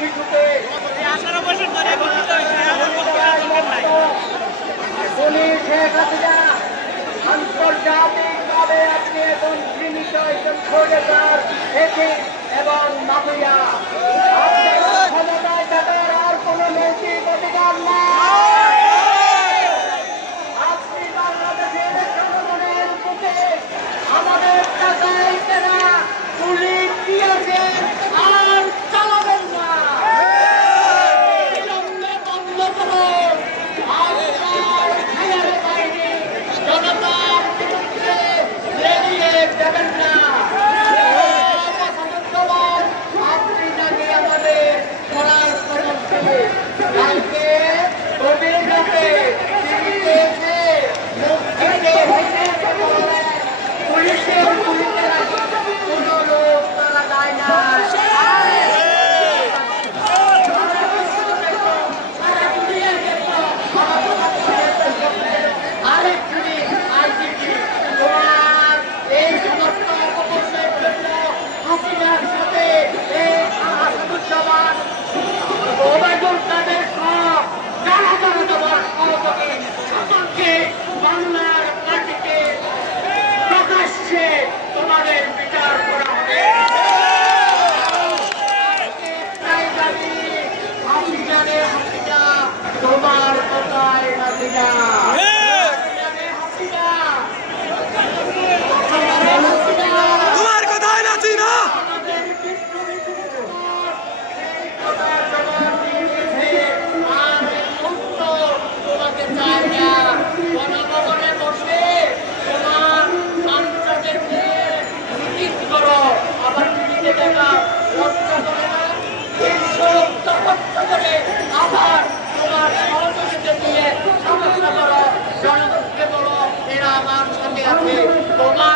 শিশুকে শেখ হাসিনা আন্তর্জাতিকভাবে আপনি এখন চিহ্নিত একজন খোঁজেদার এবং মাফিয়া ক্ষমতায় থাকার আর কোন নৈতিক অধিকার নাই। আপনি বাংলাদেশের জনগণের বুকে আমাদের টাকায় কেনা পুলিশ দিয়েছেন আর চালাবেন না। বিলম্বে বন্ধ করুন। আপনার খেয়ালে বাইরে জনতার বিরুদ্ধে লেলিয়ে দেবেন না। আপনি নাকি আমাদের পড়ার কালকে গভীর রাতে টিভিতে এসে মুখ থেকে পুলিশের কোন লোক তারা দেয় না। বাংলার মাটিতে প্রকাশ্যে তোমাদের বিচার করা হবে। হাসিনা তোমার কথায় হাসিনা তোমার কথায় নাচি না। তোমাকে চাই না। গণভবনে বসে তোমার সন্ত্রাসীদেরকে মিটিং করো, আবার মিটিংয়ে দেখা লক্ষ্য করে না। করে আবার তোমার সহযোগিতা দিয়ে সমস্যা করো, জনগণকে বলো এরা আমার সাথে আছে। তোমার